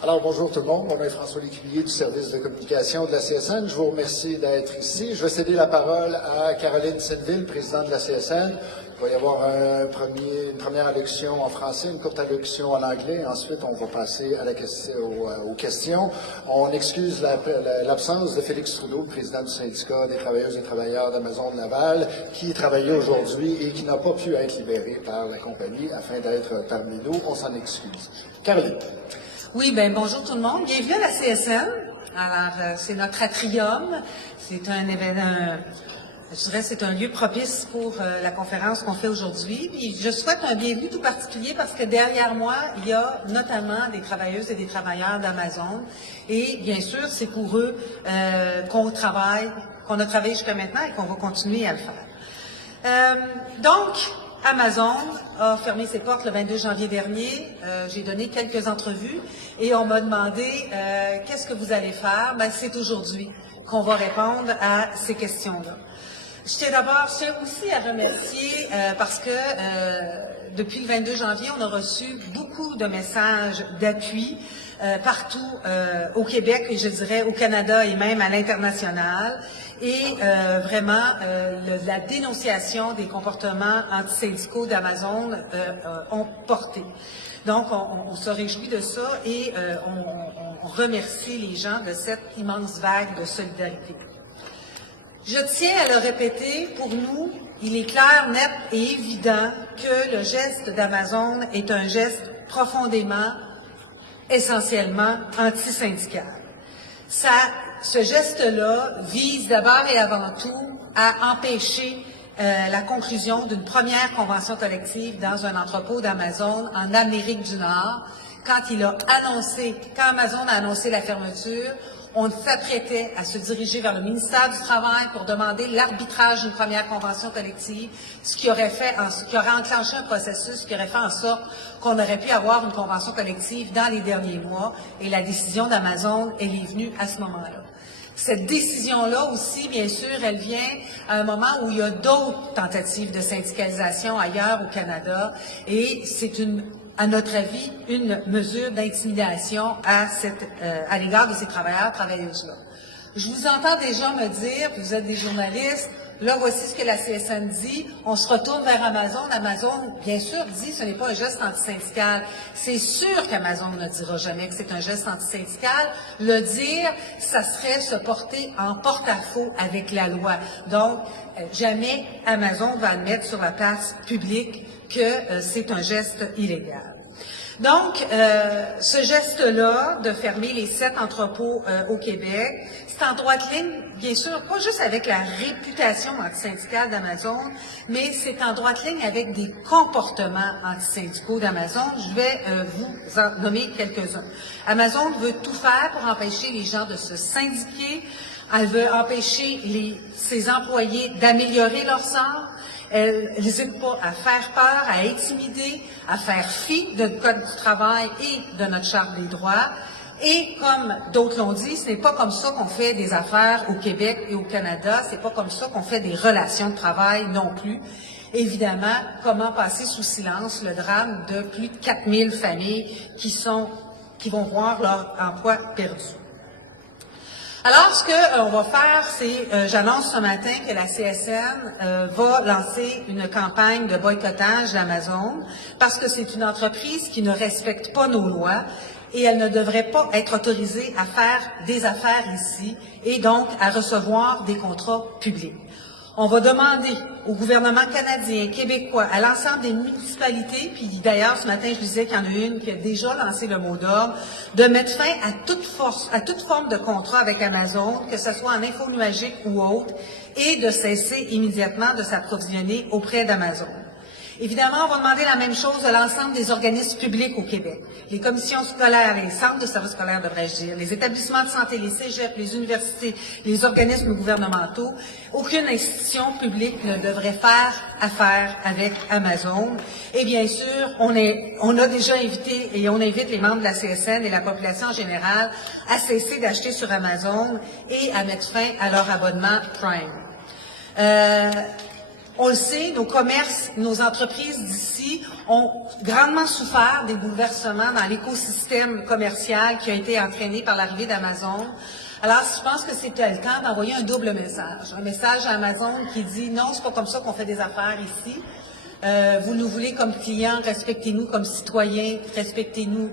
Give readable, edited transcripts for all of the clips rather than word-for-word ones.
Alors, bonjour tout le monde. Mon nom est François Lécuyer du service de communication de la CSN. Je vous remercie d'être ici. Je vais céder la parole à Caroline Senneville, présidente de la CSN. Il va y avoir une première allocution en français, une courte allocution en anglais. Ensuite, on va passer à aux questions. On excuse l'absence de Félix Trudeau, le président du syndicat des travailleuses et travailleurs d'Amazon de Laval, qui travaillait aujourd'hui et qui n'a pas pu être libéré par la compagnie afin d'être parmi nous. On s'en excuse. Caroline. Oui, ben bonjour tout le monde. Bienvenue à la CSN. Alors, c'est notre atrium. C'est un événement, je dirais, c'est un lieu propice pour la conférence qu'on fait aujourd'hui. Puis, je souhaite un bienvenue tout particulier parce que derrière moi, il y a notamment des travailleuses et des travailleurs d'Amazon. Et bien sûr, c'est pour eux qu'on a travaillé jusqu'à maintenant et qu'on va continuer à le faire. Donc, Amazon a fermé ses portes le 22 janvier dernier. J'ai donné quelques entrevues et on m'a demandé qu'est-ce que vous allez faire. Ben, c'est aujourd'hui qu'on va répondre à ces questions-là. Je tiens aussi à remercier parce que depuis le 22 janvier, on a reçu beaucoup de messages d'appui partout au Québec et je dirais au Canada et même à l'international. Et vraiment, la dénonciation des comportements antisyndicaux d'Amazon ont porté. Donc, on se réjouit de ça et on remercie les gens de cette immense vague de solidarité. Je tiens à le répéter, pour nous, il est clair, net et évident que le geste d'Amazon est un geste profondément, essentiellement antisyndical. Ce geste-là vise d'abord et avant tout à empêcher la conclusion d'une première convention collective dans un entrepôt d'Amazon en Amérique du Nord. Quand Amazon a annoncé la fermeture, on s'apprêtait à se diriger vers le ministère du Travail pour demander l'arbitrage d'une première convention collective, ce qui aurait enclenché un processus qui aurait fait en sorte qu'on aurait pu avoir une convention collective dans les derniers mois. Et la décision d'Amazon, elle est venue à ce moment-là. Cette décision-là aussi, bien sûr, elle vient à un moment où il y a d'autres tentatives de syndicalisation ailleurs au Canada et c'est à notre avis, une mesure d'intimidation à l'égard de ces travailleuses-là. Je vous entends déjà me dire, vous êtes des journalistes, là, voici ce que la CSN dit, on se retourne vers Amazon. Amazon, bien sûr, dit ce n'est pas un geste antisyndical. C'est sûr qu'Amazon ne dira jamais que c'est un geste antisyndical. Le dire, ça serait se porter en porte-à-faux avec la loi. Donc, jamais Amazon va admettre sur la place publique que c'est un geste illégal. Donc, ce geste-là de fermer les 7 entrepôts au Québec, c'est en droite ligne, bien sûr, pas juste avec la réputation antisyndicale d'Amazon, mais c'est en droite ligne avec des comportements antisyndicaux d'Amazon. Je vais vous en nommer quelques-uns. Amazon veut tout faire pour empêcher les gens de se syndiquer. Elle veut empêcher ses employés d'améliorer leur sort. Elle n'hésite pas à faire peur, à intimider, à faire fi de notre Code du travail et de notre Charte des droits. Et comme d'autres l'ont dit, ce n'est pas comme ça qu'on fait des affaires au Québec et au Canada, c'est pas comme ça qu'on fait des relations de travail non plus. Évidemment, comment passer sous silence le drame de plus de 4000 familles qui vont voir leur emploi perdu. Alors, ce qu'on va faire, c'est, j'annonce ce matin que la CSN va lancer une campagne de boycottage d'Amazon parce que c'est une entreprise qui ne respecte pas nos lois et elle ne devrait pas être autorisée à faire des affaires ici et donc à recevoir des contrats publics. On va demander au gouvernement canadien, québécois, à l'ensemble des municipalités, puis d'ailleurs ce matin je disais qu'il y en a une qui a déjà lancé le mot d'ordre, de mettre fin à toute forme de contrat avec Amazon, que ce soit en info nuagique ou autre, et de cesser immédiatement de s'approvisionner auprès d'Amazon. Évidemment, on va demander la même chose de l'ensemble des organismes publics au Québec. Les commissions scolaires, les centres de services scolaires, devrais-je dire, les établissements de santé, les cégeps, les universités, les organismes gouvernementaux. Aucune institution publique ne devrait faire affaire avec Amazon. Et bien sûr, on a déjà invité et on invite les membres de la CSN et la population en général à cesser d'acheter sur Amazon et à mettre fin à leur abonnement Prime. On le sait, nos commerces, nos entreprises d'ici ont grandement souffert des bouleversements dans l'écosystème commercial qui a été entraîné par l'arrivée d'Amazon. Alors, je pense que c'était le temps d'envoyer un double message. Un message à Amazon qui dit « Non, c'est pas comme ça qu'on fait des affaires ici. Vous nous voulez comme clients, respectez-nous comme citoyens, respectez-nous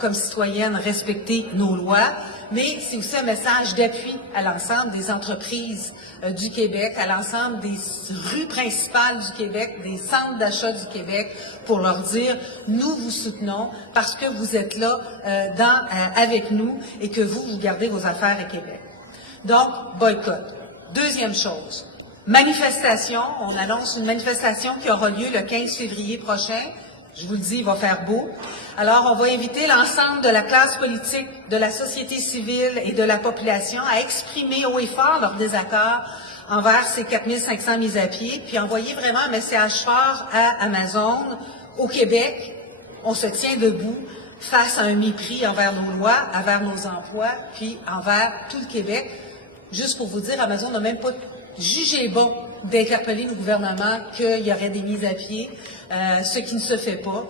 comme citoyennes, respectez nos lois. » Mais c'est aussi un message d'appui à l'ensemble des entreprises du Québec, à l'ensemble des rues principales du Québec, des centres d'achat du Québec, pour leur dire « Nous vous soutenons parce que vous êtes là avec nous et que vous gardez vos affaires à Québec. » Donc, boycott. Deuxième chose. Manifestation, on annonce une manifestation qui aura lieu le 15 février prochain. Je vous le dis, il va faire beau. Alors, on va inviter l'ensemble de la classe politique, de la société civile et de la population à exprimer haut et fort leur désaccord envers ces 4500 mises à pied, puis envoyer vraiment un message fort à Amazon. Au Québec, on se tient debout face à un mépris envers nos lois, envers nos emplois, puis envers tout le Québec. Juste pour vous dire, Amazon n'a même pas jugé bon d'interpeller le gouvernement qu'il y aurait des mises à pied, ce qui ne se fait pas.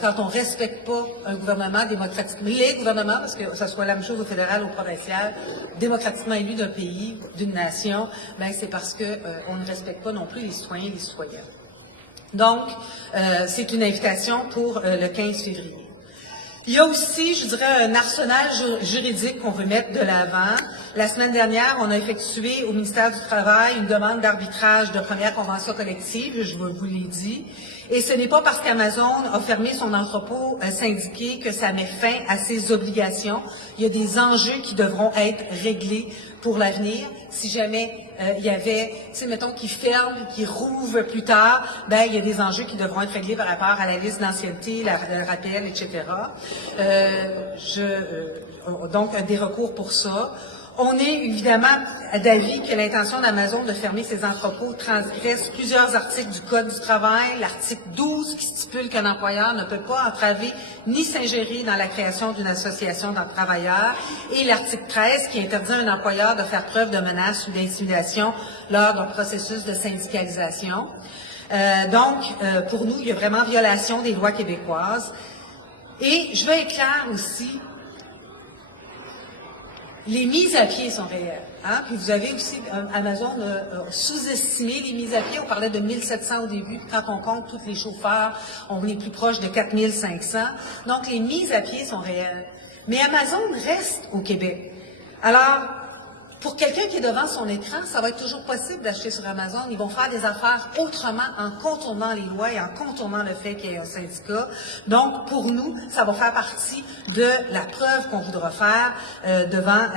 Quand on ne respecte pas un gouvernement démocratique, les gouvernements, parce que ça soit la même chose au fédéral ou au provincial, démocratiquement élu d'un pays, d'une nation, ben c'est parce que on ne respecte pas non plus les citoyens et les citoyennes. Donc, c'est une invitation pour le 15 février. Il y a aussi, je dirais, un arsenal juridique qu'on veut mettre de l'avant. La semaine dernière, on a effectué au ministère du Travail une demande d'arbitrage de première convention collective, je vous l'ai dit. Et ce n'est pas parce qu'Amazon a fermé son entrepôt syndiqué que ça met fin à ses obligations. Il y a des enjeux qui devront être réglés pour l'avenir. Si jamais il y avait, tu sais, mettons, qui ferme, qui rouvre plus tard, ben il y a des enjeux qui devront être réglés par rapport à la liste d'ancienneté, le rappel, etc. Donc, des recours pour ça. On est évidemment d'avis que l'intention d'Amazon de fermer ses entrepôts transgresse plusieurs articles du Code du travail. L'article 12 qui stipule qu'un employeur ne peut pas entraver ni s'ingérer dans la création d'une association de travailleurs, et l'article 13 qui interdit à un employeur de faire preuve de menace ou d'intimidation lors d'un processus de syndicalisation. Donc, pour nous, il y a vraiment violation des lois québécoises. Et je veux être claire aussi, les mises à pied sont réelles. Hein? Puis vous avez aussi, Amazon sous-estimé les mises à pied. On parlait de 1700 au début. Quand on compte tous les chauffeurs, on est plus proche de 4500. Donc, les mises à pied sont réelles. Mais Amazon reste au Québec. Alors, pour quelqu'un qui est devant son écran, ça va être toujours possible d'acheter sur Amazon. Ils vont faire des affaires autrement en contournant les lois et en contournant le fait qu'il y ait un syndicat. Donc, pour nous, ça va faire partie de la preuve qu'on voudra faire devant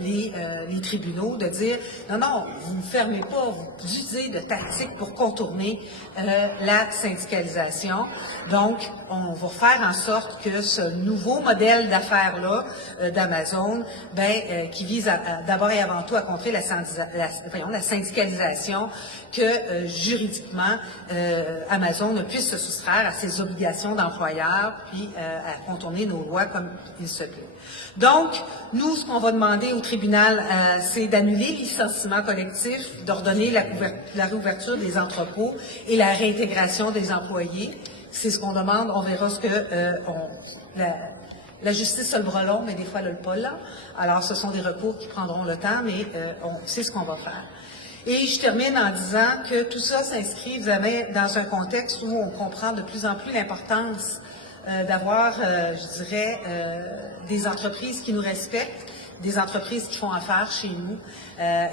les tribunaux, de dire non, vous ne fermez pas, vous utilisez de tactiques pour contourner la syndicalisation. Donc, on va faire en sorte que ce nouveau modèle d'affaires-là d'Amazon, qui vise d'abord et avant tout à contrer la syndicalisation, que juridiquement, Amazon ne puisse se soustraire à ses obligations d'employeur, puis à contourner nos lois comme il se peut. Donc, nous, ce qu'on va demander au tribunal, c'est d'annuler le licenciement collectif, d'ordonner la réouverture des entrepôts et la réintégration des employés. C'est ce qu'on demande. On verra ce que la justice a le bras long, mais des fois, elle a le pas là. Alors, ce sont des recours qui prendront le temps, mais c'est ce qu'on va faire. Et je termine en disant que tout ça s'inscrit, vous savez, dans un contexte où on comprend de plus en plus l'importance d'avoir, je dirais, des entreprises qui nous respectent, des entreprises qui font affaire chez nous,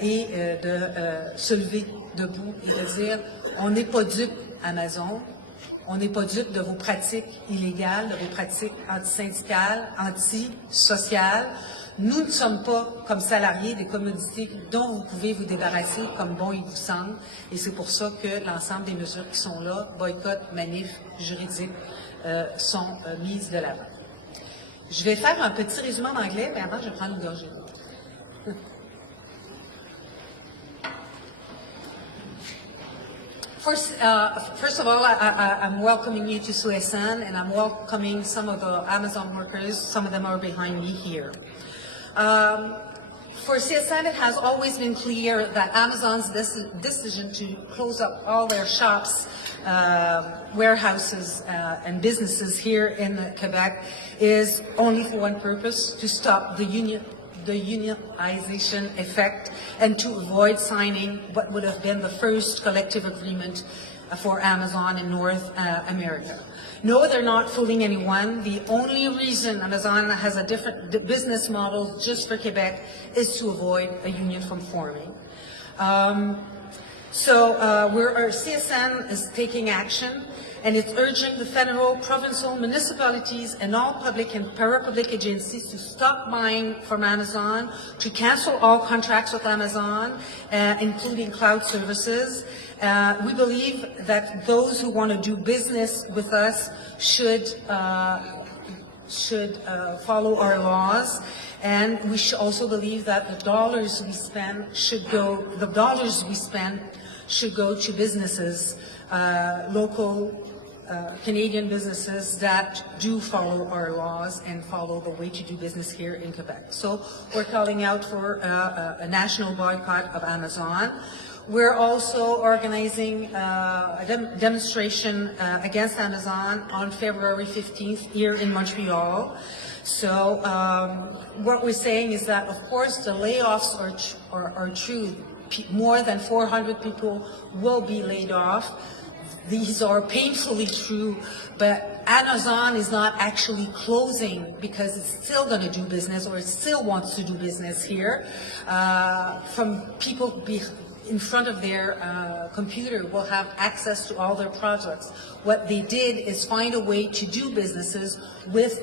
et de se lever debout et de dire, on n'est pas dupe, Amazon. On n'est pas dupe de vos pratiques illégales, de vos pratiques antisyndicales, antisociales. Nous ne sommes pas, comme salariés, des commodités dont vous pouvez vous débarrasser comme bon il vous semble. Et c'est pour ça que l'ensemble des mesures qui sont là, boycott, manif, juridique, sont mises de l'avant. Je vais faire un petit résumé en anglais, mais avant, je vais prendre une gorgée d'eau. First of all, I'm welcoming you to SUESAN, and I'm welcoming some of the Amazon workers. Some of them are behind me here. For CSN, it has always been clear that Amazon's decision to close up all their shops, warehouses, and businesses here in Quebec is only for one purpose: to stop the unionization effect and to avoid signing what would have been the first collective agreement for Amazon in North America. No, they're not fooling anyone. The only reason Amazon has a different business model just for Quebec is to avoid a union from forming. CSN is taking action, and it's urging the federal, provincial, municipalities, and all public and parapublic agencies to stop buying from Amazon, to cancel all contracts with Amazon, including cloud services. We believe that those who want to do business with us should follow our laws, and we should also believe that the dollars we spend should go to businesses, local Canadian businesses that do follow our laws and follow the way to do business here in Quebec. So we're calling out for a national boycott of Amazon. We're also organizing a demonstration against Amazon on February 15th here in Montreal. So what we're saying is that, of course, the layoffs are true. More than 400 people will be laid off. These are painfully true, but Amazon is not actually closing because it's still going to do business, or it still wants to do business here. From people in front of their computer will have access to all their products. What they did is find a way to do businesses with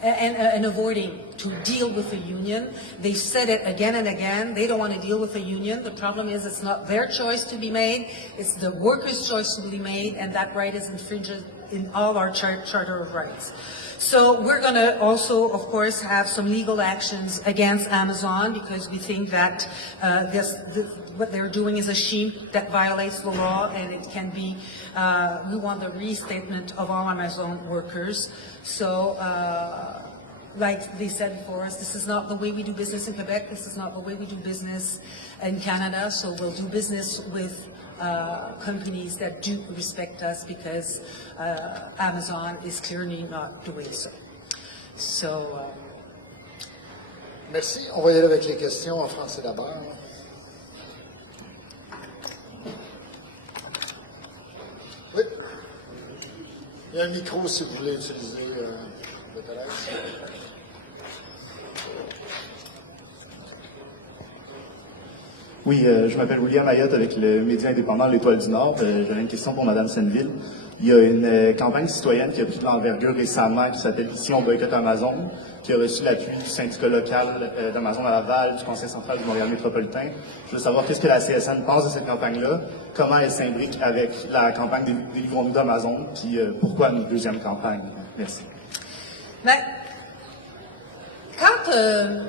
and avoiding to deal with the union. They said it again and again. They don't want to deal with the union. The problem is it's not their choice to be made. It's the workers' choice to be made, and that right is infringed in all our Charter of Rights. So we're going to also, of course, have some legal actions against Amazon because we think that what they're doing is a sheep that violates the law, and it can be, we want the restatement of all Amazon workers. So, like they said before us, this is not the way we do business in Quebec, this is not the way we do business in Canada, so we'll do business with companies that do respect us because Amazon is clearly not doing so. Merci. On va y aller avec les questions en français d'abord. Oui. Il y a un micro si vous voulez utiliser le téléphone. Oui, je m'appelle William Ayotte avec le média indépendant L'Étoile du Nord. J'avais une question pour Mme Senneville. Il y a une campagne citoyenne qui a pris de l'envergure récemment qui s'appelle Ici on boycotte Amazon, qui a reçu l'appui du syndicat local d'Amazon à Laval, du Conseil central du Montréal métropolitain. Je veux savoir qu'est-ce que la CSN pense de cette campagne-là, comment elle s'imbrique avec la campagne des Livrons-nous d'Amazon, puis pourquoi une deuxième campagne. Merci. Quand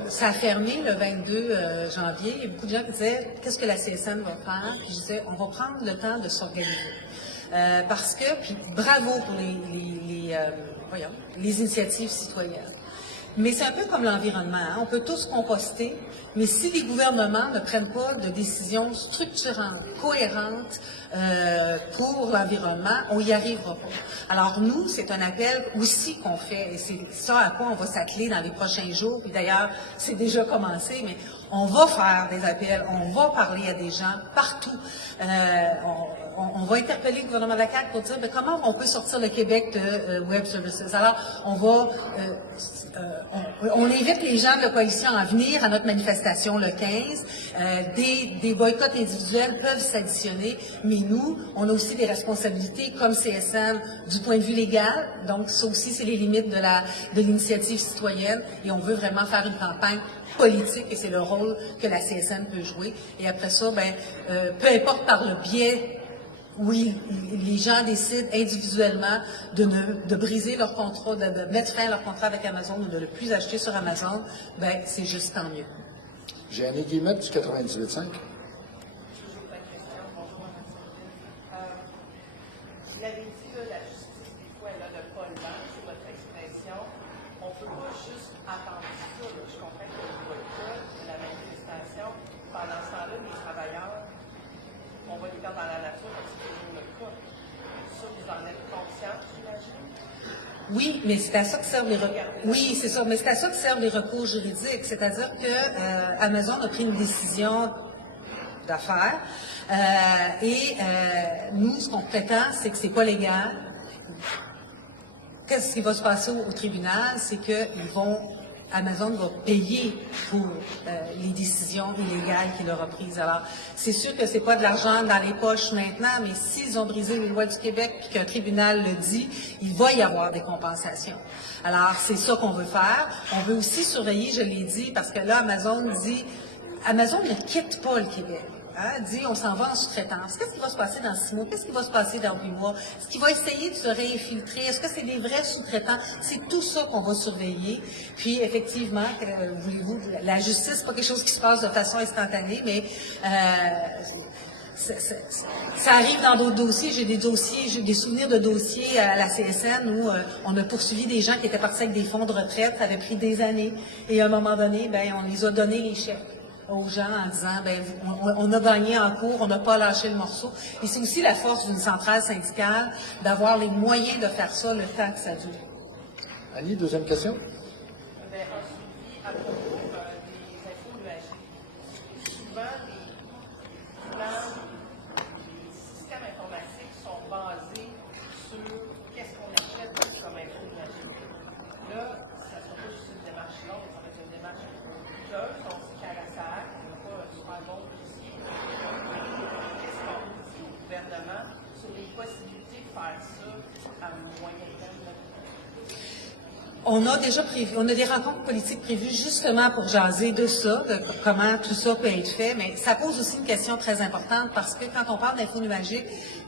ça a fermé le 22 janvier, il y a beaucoup de gens qui disaient « Qu'est-ce que la CSN va faire? » Puis je disais « On va prendre le temps de s'organiser. Parce que, puis bravo pour les initiatives citoyennes. Mais c'est un peu comme l'environnement. Hein? On peut tous composter, mais si les gouvernements ne prennent pas de décisions structurantes, cohérentes pour l'environnement, on n'y arrivera pas. Alors nous, c'est un appel aussi qu'on fait, et c'est ça à quoi on va s'atteler dans les prochains jours. Puis d'ailleurs, c'est déjà commencé, mais on va faire des appels, on va parler à des gens partout. On va interpeller le gouvernement de la CAQ pour dire comment on peut sortir le Québec de Web Services. Alors, on invite les gens de la coalition à venir à notre manifestation le 15. Des boycotts individuels peuvent s'additionner, mais nous, on a aussi des responsabilités comme CSN du point de vue légal. Donc, ça aussi, c'est les limites de l'initiative citoyenne, et on veut vraiment faire une campagne politique, et c'est le rôle que la CSN peut jouer. Et après ça, peu importe par le biais oui, les gens décident individuellement de briser leur contrat, de mettre fin à leur contrat avec Amazon ou de ne plus acheter sur Amazon, c'est juste tant mieux. J'ai Annie Guillemette du 98.5. Toujours pas de question. Bonjour, Mme Senneville. Vous l'avez dit, la justice fois là, de pas lâcher votre expression. On ne peut pas juste attendre ça. Là. Je comprends que le boycott, la manifestation, pendant ce temps-là, les travailleurs, on va les perdre dans la nature, comme c'est toujours le cas. Ça, vous en êtes conscient, j'imagine? Oui, mais c'est à ça que servent les recours. Oui, c'est ça, mais c'est à ça que servent les recours juridiques. C'est-à-dire que Amazon a pris une décision d'affaires et nous, ce qu'on prétend, c'est que c'est pas légal. Qu'est-ce qui va se passer au tribunal, c'est que Amazon va payer pour les décisions illégales qu'il aura prises. Alors, c'est sûr que c'est pas de l'argent dans les poches maintenant, mais s'ils ont brisé les lois du Québec et qu'un tribunal le dit, il va y avoir des compensations. Alors, c'est ça qu'on veut faire. On veut aussi surveiller, je l'ai dit, parce que là, Amazon ne quitte pas le Québec. Dit, on s'en va en sous-traitance. Qu'est-ce qui va se passer dans 6 mois? Qu'est-ce qui va se passer dans 8 mois? Est-ce qu'il va essayer de se réinfiltrer? Est-ce que c'est des vrais sous-traitants? C'est tout ça qu'on va surveiller. Puis, effectivement, voulez-vous, la justice, c'est pas quelque chose qui se passe de façon instantanée, mais ça arrive dans d'autres dossiers. J'ai des souvenirs de dossiers à la CSN où on a poursuivi des gens qui étaient partis avec des fonds de retraite, ça avait pris des années. Et à un moment donné, on les a donné les chèques aux gens en disant, on a gagné en cours, on n'a pas lâché le morceau. Et c'est aussi la force d'une centrale syndicale d'avoir les moyens de faire ça le temps que ça dure. Annie, deuxième question. En suivi à propos des infos nuagiques. Souvent, les plans, les systèmes informatiques sont basés sur qu'est-ce qu'on achète comme info nuagique. Là, ça ne sera pas juste une démarche longue, ça va être une démarche coûteuse, donc caractère, pas un super bon dossier. Qu'est-ce qu'on dit au gouvernement sur les possibilités de faire ça à moyen terme? On a des rencontres politiques prévues justement pour jaser de ça, de comment tout ça peut être fait, mais ça pose aussi une question très importante parce que quand on parle d'info nuagique,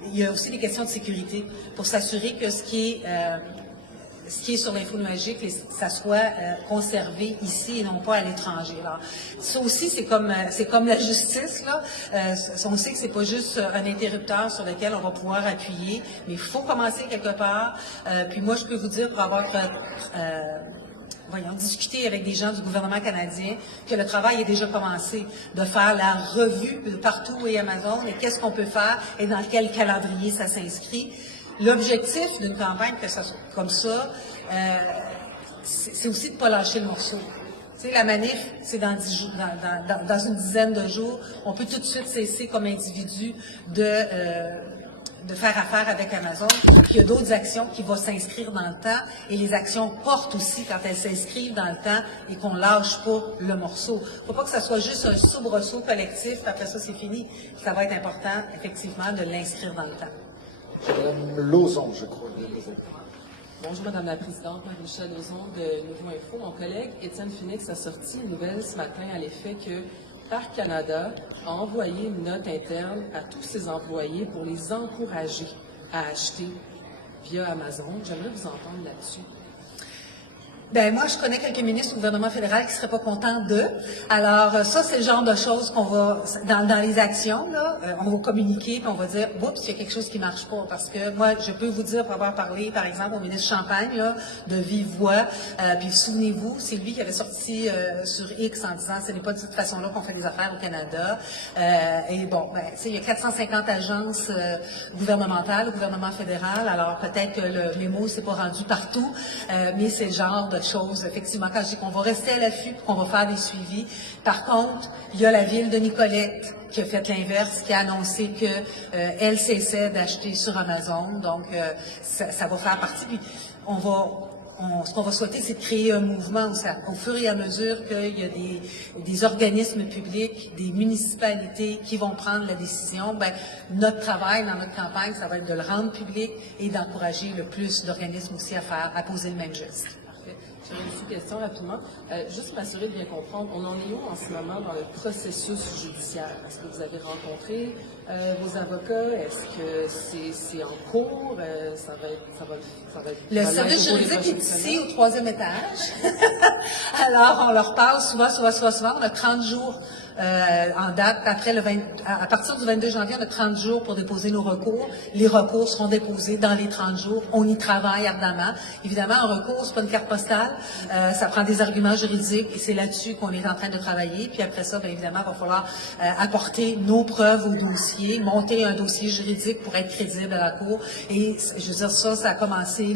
il y a aussi des questions de sécurité pour s'assurer que ce qui est sur l'info nuagique, ça soit conservé ici et non pas à l'étranger. Alors, ça aussi, c'est comme la justice, là. On sait que c'est pas juste un interrupteur sur lequel on va pouvoir appuyer, mais il faut commencer quelque part. Puis moi, je peux vous dire, pour avoir discuté avec des gens du gouvernement canadien, que le travail est déjà commencé, de faire la revue de partout où est Amazon et qu'est-ce qu'on peut faire et dans quel calendrier ça s'inscrit. L'objectif d'une campagne comme ça, c'est aussi de ne pas lâcher le morceau. Tu sais, la manif, c'est dans une dizaine de jours. On peut tout de suite cesser comme individu de faire affaire avec Amazon. Puis il y a d'autres actions qui vont s'inscrire dans le temps et les actions portent aussi quand elles s'inscrivent dans le temps et qu'on lâche pas le morceau. Faut pas que ça soit juste un soubresaut collectif, après ça c'est fini. Ça va être important, effectivement, de l'inscrire dans le temps. Mme Lauzon, je crois, de nouveau. Bonjour Madame la Présidente, Marie-Michel Lauzon de Nouveau Info. Mon collègue Étienne Phoenix a sorti une nouvelle ce matin à l'effet que Parc Canada a envoyé une note interne à tous ses employés pour les encourager à acheter via Amazon. J'aimerais vous entendre là-dessus. Moi, je connais quelques ministres du gouvernement fédéral qui seraient pas contents d'eux. Alors, ça, c'est le genre de choses qu'on va, dans les actions, là, on va communiquer puis on va dire, oups, il y a quelque chose qui marche pas. Parce que moi, je peux vous dire, pour avoir parlé, par exemple, au ministre Champagne, là, de vive voix, puis souvenez-vous, c'est lui qui avait sorti sur X en disant, ce n'est pas de cette façon-là qu'on fait des affaires au Canada. Et bon, tu sais, il y a 450 agences gouvernementales au gouvernement fédéral. Alors, peut-être que le mémo s'est pas rendu partout, mais c'est le genre de choses, effectivement, quand je dis qu'on va rester à l'affût, qu'on va faire des suivis. Par contre, il y a la ville de Nicolette qui a fait l'inverse, qui a annoncé que elle cessait d'acheter sur Amazon. Donc, ça va faire partie. Puis, ce qu'on va souhaiter, c'est de créer un mouvement au fur et à mesure qu'il y a des organismes publics, des municipalités qui vont prendre la décision. Notre travail dans notre campagne, ça va être de le rendre public et d'encourager le plus d'organismes aussi à poser le même geste. J'avais une petite question rapidement. Juste m'assurer de bien comprendre, on en est où en ce moment dans le processus judiciaire? Est-ce que vous avez rencontré vos avocats? Est-ce que c'est en cours? Ça va être le service juridique est ici au 3e étage. Alors, on leur parle souvent. On a 30 jours en date après à partir du 22 janvier, on a 30 jours pour déposer nos recours. Les recours seront déposés dans les 30 jours. On y travaille ardemment. Évidemment, un recours, c'est pas une carte postale. Ça prend des arguments juridiques et c'est là-dessus qu'on est en train de travailler. Puis après ça, bien évidemment, il va falloir apporter nos preuves au dossier, monter un dossier juridique pour être crédible à la Cour. Et je veux dire, ça a commencé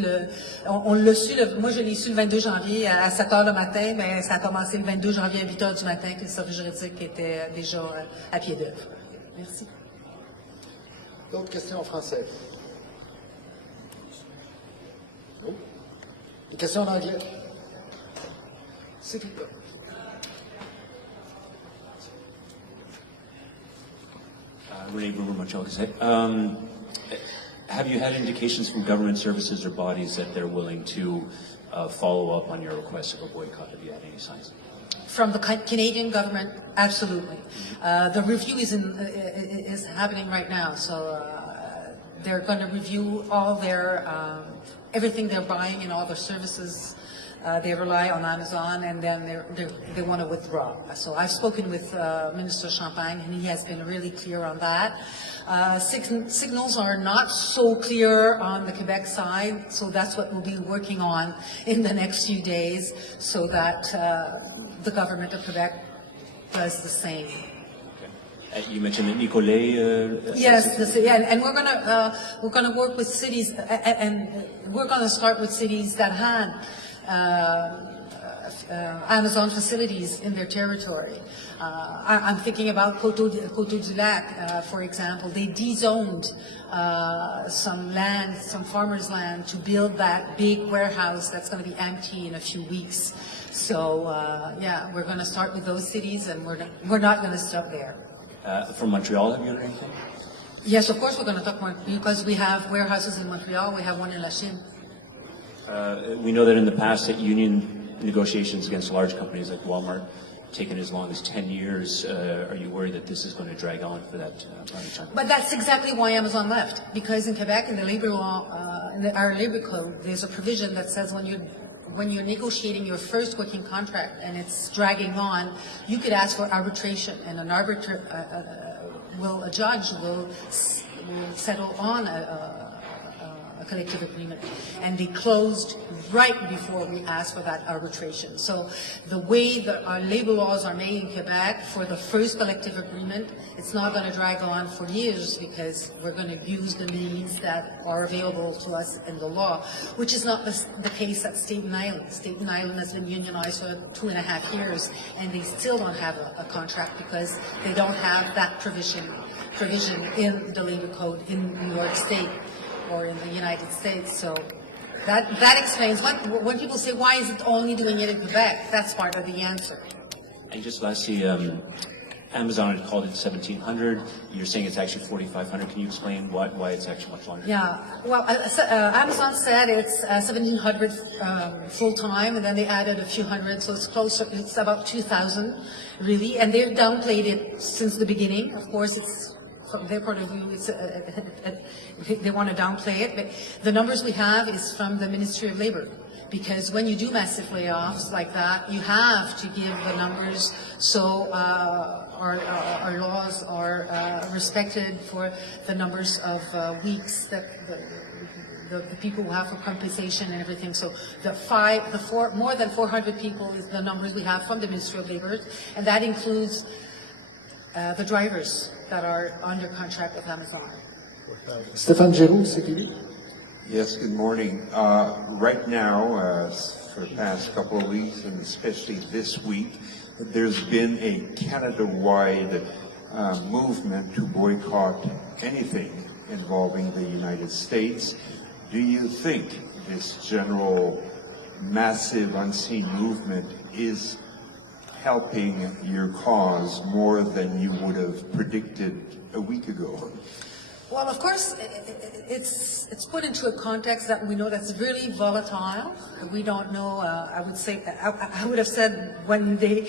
on l'a su, moi je l'ai su le 22 janvier à 7 heures le matin, mais ça a commencé le 22 janvier à 8 heures du matin que le service juridique était déjà à pied d'œuvre. Merci. D'autres questions en français? Oh. Des questions en anglais? C'est tout. Renee Brewer, Montreal Gazette. Have you had indications from government services or bodies that they're willing to follow up on your request of a boycott? Have you had any signs? From the Canadian government, absolutely. The review is happening right now, so they're going to review all their everything they're buying and all their services. They rely on Amazon, and then they want to withdraw. So I've spoken with Minister Champagne, and he has been really clear on that. Signals are not so clear on the Quebec side, so that's what we'll be working on in the next few days, so that the government of Quebec does the same. You mentioned that Nicolet. Yes, and we're gonna work with cities, and we're gonna start with cities that had Amazon facilities in their territory. I'm thinking about Coteau-du-Lac, for example. They dezoned some land, some farmers' land, to build that big warehouse that's going to be empty in a few weeks. So, yeah, we're going to start with those cities, and we're not going to stop there. From Montreal, have you heard anything? Yes, of course we're going to talk more, because we have warehouses in Montreal, we have one in Lachine. We know that in the past that union negotiations against large companies like Walmart taken as long as 10 years. Are you worried that this is going to drag on for that amount of time? But that's exactly why Amazon left, because in Quebec, in the labor law, in our labor code, there's a provision that says when you're negotiating your first working contract and it's dragging on, you could ask for arbitration, and an arbiter a judge will settle on a collective agreement. And they closed right before we asked for that arbitration. So the way that our labor laws are made in Quebec for the first collective agreement, it's not going to drag on for years, because we're going to use the means that are available to us in the law, which is not the case at Staten Island. Staten Island has been unionized for 2.5 years, and they still don't have a contract because they don't have that provision in the labor code in New York State or in the United States. So that explains when people say, why is it only doing it in Quebec? That's part of the answer. And just lastly, Amazon had called it 1,700. You're saying it's actually 4,500. Can you explain why it's actually much longer? Yeah, well, Amazon said it's 1,700 full-time, and then they added a few hundred, so it's closer, it's about 2,000, really, and they've downplayed it since the beginning. Of course, it's from their point of view, they want to downplay it, but the numbers we have is from the Ministry of Labor, because when you do massive layoffs like that, you have to give the numbers so our laws are respected for the numbers of weeks that the people who have for compensation and everything. So more than 400 people is the numbers we have from the Ministry of Labor, and that includes the drivers that are under contract with Amazon. Stéphane Giroux, CTV. Yes, good morning. Right now, for the past couple of weeks, and especially this week, there's been a Canada-wide movement to boycott anything involving the United States. Do you think this general, massive, unseen movement is helping your cause more than you would have predicted a week ago? Well, of course, it's put into a context that we know that's really volatile. We don't know, I would have said one day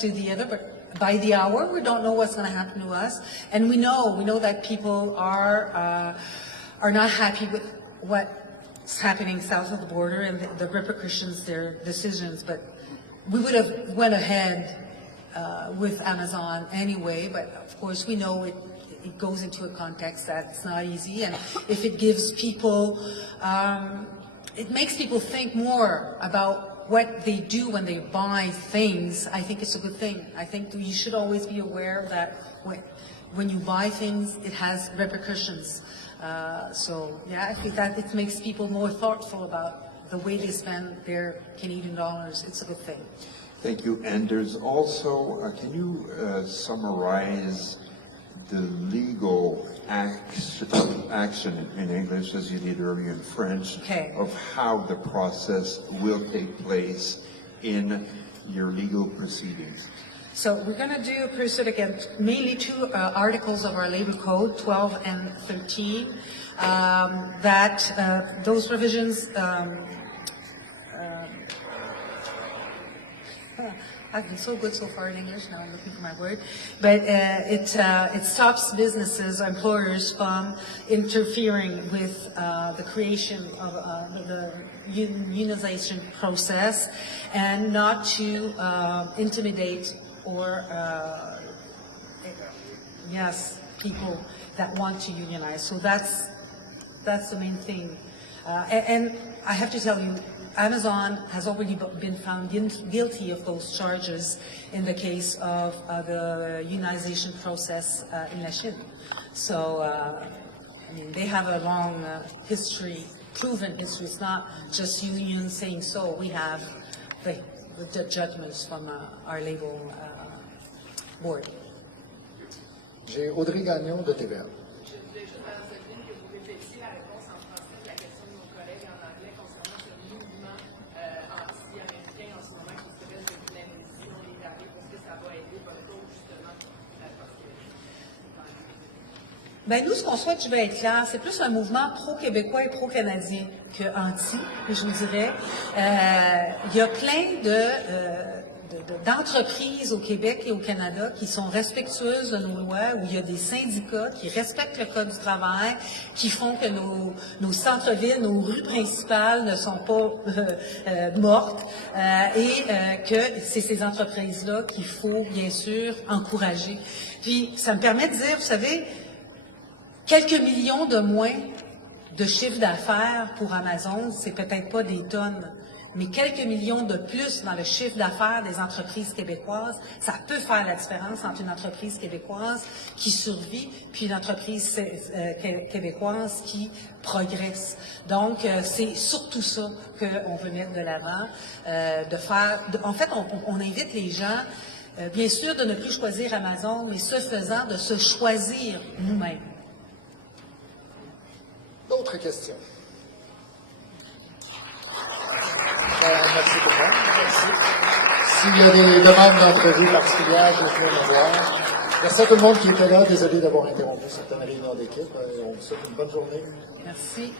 to the other, but by the hour, we don't know what's going to happen to us. And we know that people are not happy with what's happening south of the border and the repercussions, their decisions, but we would have went ahead with Amazon anyway, but of course we know it goes into a context that's not easy, and if it gives people, it makes people think more about what they do when they buy things. I think it's a good thing. I think you should always be aware that when you buy things, it has repercussions. So yeah, I think that it makes people more thoughtful about the way they spend their Canadian dollars. It's a good thing. Thank you. And there's also, can you summarize the legal action in English, as you did earlier in French, Okay. of how the process will take place in your legal proceedings? So we're going to do a pursuit against mainly two articles of our labor code, 12 and 13, that those provisions, I've been so good so far in English, now I'm looking for my word, but it stops businesses, employers from interfering with the creation of the unionization process, and not to intimidate or people that want to unionize. So that's the main thing. And I have to tell you, Amazon has already been found guilty of those charges in the case of the unionization process in Lachine. So, I mean, they have a long history, proven history. It's not just unions saying so. We have the judgments from our labor board. J'ai Audrey Gagnon de TVA. Je voulais juste, Mme Soline, que vous répétiez la réponse en français de la question de nos collègues en anglais concernant ce mouvement anti-américain en ce moment qui s'appelle de l'amnistie non déclarée, parce que ça va aider votre cause, justement, parce que... Ben nous, ce qu'on souhaite, je vais être clair, c'est plus un mouvement pro-québécois et pro-canadien que anti, je vous dirais. Il y a plein d'entreprises au Québec et au Canada qui sont respectueuses de nos lois, où il y a des syndicats qui respectent le Code du travail, qui font que nos centres-villes, nos rues principales ne sont pas mortes, et que c'est ces entreprises-là qu'il faut, bien sûr, encourager. Puis, ça me permet de dire, vous savez, quelques millions de moins de chiffre d'affaires pour Amazon, c'est peut-être pas des tonnes, mais quelques millions de plus dans le chiffre d'affaires des entreprises québécoises, ça peut faire la différence entre une entreprise québécoise qui survit puis une entreprise québécoise qui progresse. Donc, c'est surtout ça qu'on veut mettre de l'avant, en fait, on invite les gens, bien sûr, de ne plus choisir Amazon, mais ce faisant, de se choisir nous-mêmes. D'autres questions? Merci tout le monde. Merci. S'il y a des demandes d'entrevue particulières, je vais les voir. Merci à tout le monde qui était là. Désolé d'avoir interrompu cette réunion d'équipe. On vous souhaite une bonne journée. Merci.